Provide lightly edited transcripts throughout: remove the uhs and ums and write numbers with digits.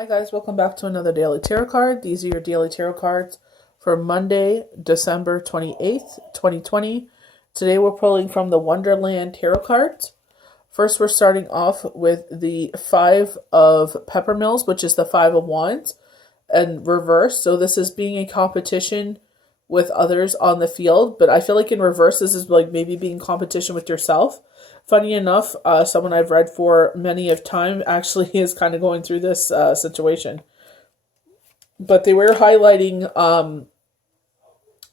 Hi guys, welcome back to another daily tarot card. These are your daily tarot cards for Monday, December 28th, 2020. Today we're pulling from the Wonderland tarot cards. First we're starting off with the Five of Peppermills, which is the Five of Wands, and reverse. So this is being a competition with others on the field, but I feel like in reverse this is like maybe being competition with yourself. Funny enough, someone I've read for many of time actually is kind of going through this situation. But they were highlighting,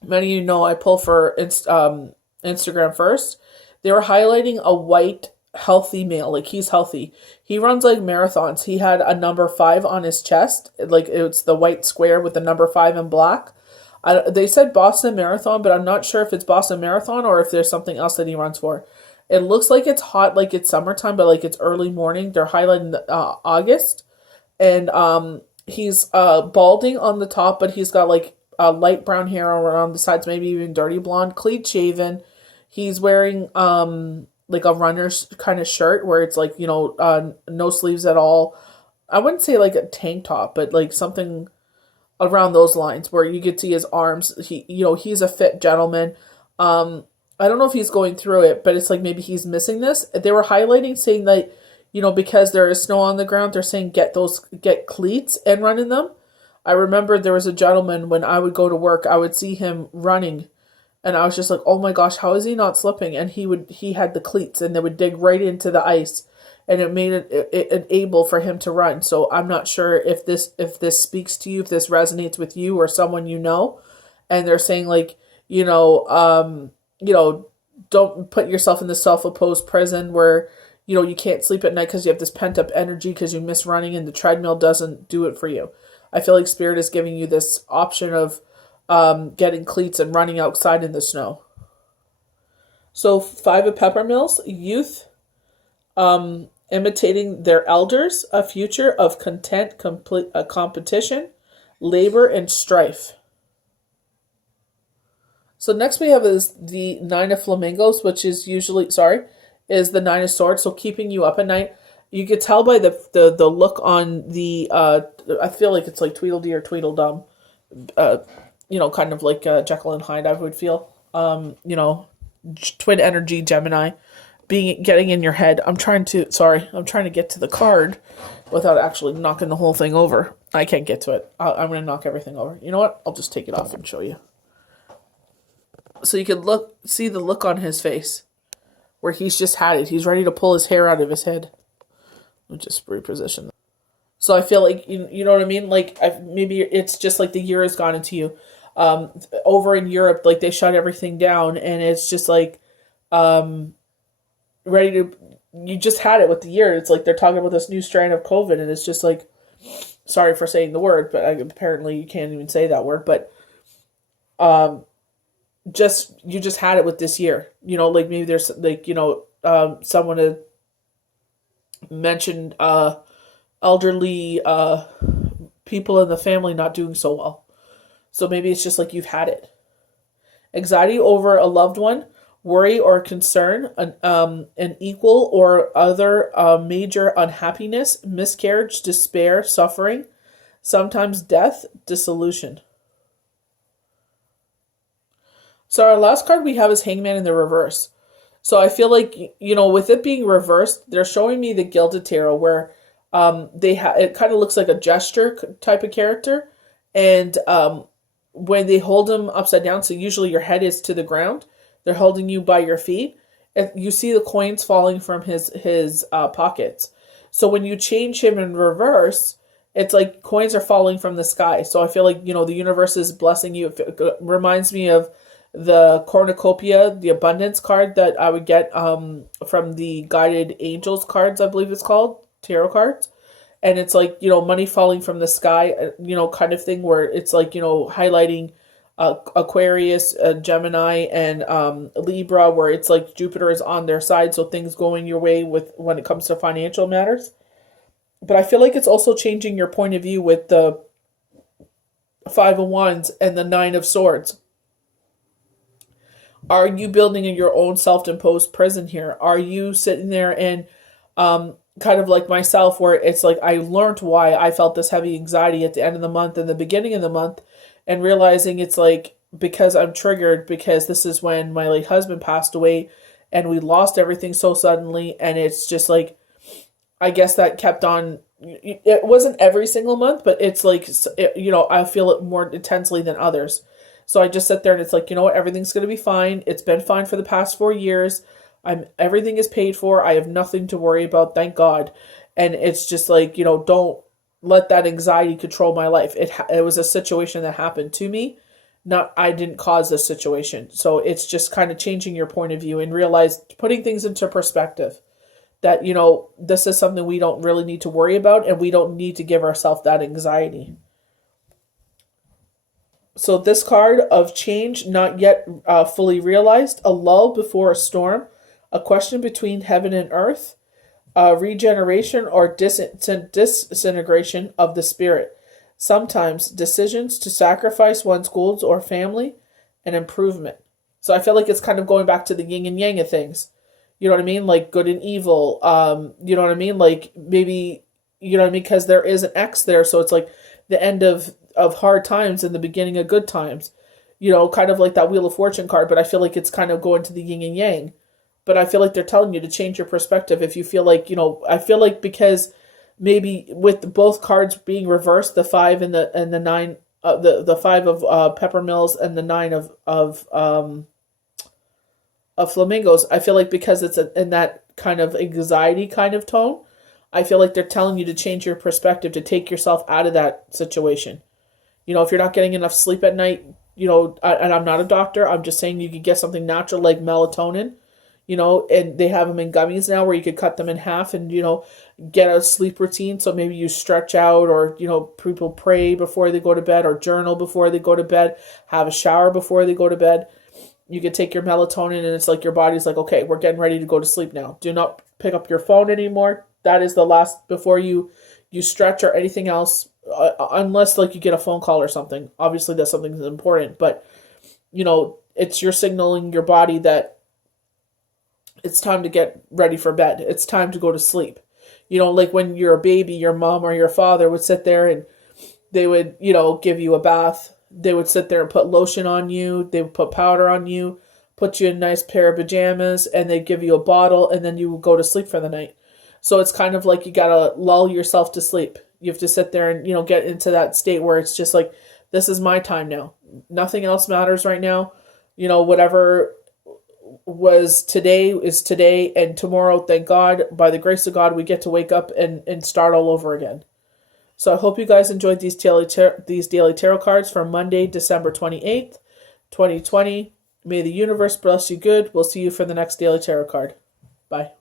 many of you know I pull for Instagram first. They were highlighting a white, healthy male, like he's healthy. He runs like marathons. He had a number 5 on his chest, like it's the white square with the number 5 in black. They said Boston Marathon, but I'm not sure if it's Boston Marathon or if there's something else that he runs for. It looks like it's hot, like it's summertime, but like it's early morning. They're highlighting August, and he's balding on the top, but he's got like light brown hair around the sides, maybe even dirty blonde, clean shaven. He's wearing like a runner's kind of shirt where it's like no sleeves at all. I wouldn't say like a tank top, but like something around those lines where you could see his arms. He's a fit gentleman. I don't know if he's going through it, but it's like maybe he's missing this. They were highlighting saying that, because there is snow on the ground, they're saying get cleats and run in them. I remember there was a gentleman when I would go to work, I would see him running and I was just like, oh my gosh, how is he not slipping? And he had the cleats and they would dig right into the ice and it made it able for him to run. So I'm not sure if this speaks to you, if this resonates with you or someone you know. And they're saying like, don't put yourself in the self-imposed prison where, you can't sleep at night because you have this pent-up energy because you miss running and the treadmill doesn't do it for you. I feel like Spirit is giving you this option of getting cleats and running outside in the snow. So Five of Peppermills, youth, imitating their elders, a future of content, competition, labor, and strife. So next we have is the Nine of Flamingos, which is is the Nine of Swords. So keeping you up at night. You could tell by the look on the, I feel like it's like Tweedledee or Tweedledum, kind of like Jekyll and Hyde, I would feel. Twin energy, Gemini, getting in your head. I'm trying to get to the card without actually knocking the whole thing over. I can't get to it. I'm going to knock everything over. You know what? I'll just take it off and show you. So you could see the look on his face where he's just had it. He's ready to pull his hair out of his head. I'll just reposition. So I feel like, you know what I mean? Like maybe it's just like the year has gone into you. Over in Europe, like they shut everything down and it's just like ready to, you just had it with the year. It's like they're talking about this new strain of COVID and it's just like, sorry for saying the word, but apparently you can't even say that word, but you just had it with this year, like maybe there's like, someone had mentioned elderly people in the family not doing so well. So maybe it's just like you've had it. Anxiety over a loved one, worry or concern, an equal or other major unhappiness, miscarriage, despair, suffering, sometimes death, dissolution. So our last card we have is Hangman in the reverse. So I feel like, with it being reversed, they're showing me the Gilded Tarot where it kind of looks like a gesture type of character. And when they hold him upside down, so usually your head is to the ground, they're holding you by your feet. And you see the coins falling from his pockets. So when you change him in reverse, it's like coins are falling from the sky. So I feel like, the universe is blessing you. It reminds me of the cornucopia, the abundance card that I would get from the guided angels cards, I believe it's called, tarot cards. And it's like, money falling from the sky, kind of thing where it's like, highlighting Aquarius, Gemini, and Libra, where it's like Jupiter is on their side. So things going your way when it comes to financial matters. But I feel like it's also changing your point of view with the Five of Wands and the Nine of Swords. Are you building in your own self-imposed prison here? Are you sitting there and kind of like myself, where it's like I learned why I felt this heavy anxiety at the end of the month and the beginning of the month, and realizing it's like because I'm triggered because this is when my late husband passed away and we lost everything so suddenly, and it's just like I guess that kept on. It wasn't every single month, but it's like I feel it more intensely than others. So I just sit there and it's like, you know what, everything's going to be fine. It's been fine for the past 4 years. Everything is paid for. I have nothing to worry about, thank God. And it's just like, don't let that anxiety control my life. It was a situation that happened to me. Not I didn't cause this situation. So it's just kind of changing your point of view and realize putting things into perspective that, this is something we don't really need to worry about and we don't need to give ourselves that anxiety. So this card of change not yet fully realized, a lull before a storm, a question between heaven and earth, regeneration or disintegration of the spirit. Sometimes decisions to sacrifice one's goals or family, and improvement. So I feel like it's kind of going back to the yin and yang of things. You know what I mean? Like good and evil. You know what I mean? Like maybe, you know what I mean? Because there is an X there. So it's like the end of hard times and the beginning of good times. Kind of like that Wheel of Fortune card. But I feel like it's kind of going to the yin and yang. But I feel like they're telling you to change your perspective if you feel like, I feel like because maybe with both cards being reversed, the 5 and the 9, the 5 of peppermills and the 9 of flamingos, I feel like because it's in that kind of anxiety kind of tone, I feel like they're telling you to change your perspective, to take yourself out of that situation. If you're not getting enough sleep at night, and I'm not a doctor, I'm just saying you could get something natural like melatonin, and they have them in gummies now where you could cut them in half and, get a sleep routine. So maybe you stretch out or, people pray before they go to bed or journal before they go to bed, have a shower before they go to bed. You could take your melatonin and it's like your body's like, okay, we're getting ready to go to sleep now. Do not pick up your phone anymore. That is the last, before you stretch or anything else, unless like you get a phone call or something. Obviously that's something that's important, but it's you're signaling your body that it's time to get ready for bed. It's time to go to sleep. Like when you're a baby, your mom or your father would sit there and they would, give you a bath. They would sit there and put lotion on you. They would put powder on you, put you in a nice pair of pajamas, and they'd give you a bottle, and then you would go to sleep for the night. So it's kind of like you got to lull yourself to sleep. You have to sit there and, get into that state where it's just like, this is my time now. Nothing else matters right now. Whatever was today is today, and tomorrow, thank God, by the grace of God, we get to wake up and start all over again. So I hope you guys enjoyed these daily tarot cards for Monday, December 28th, 2020. May the universe bless you good. We'll see you for the next daily tarot card. Bye.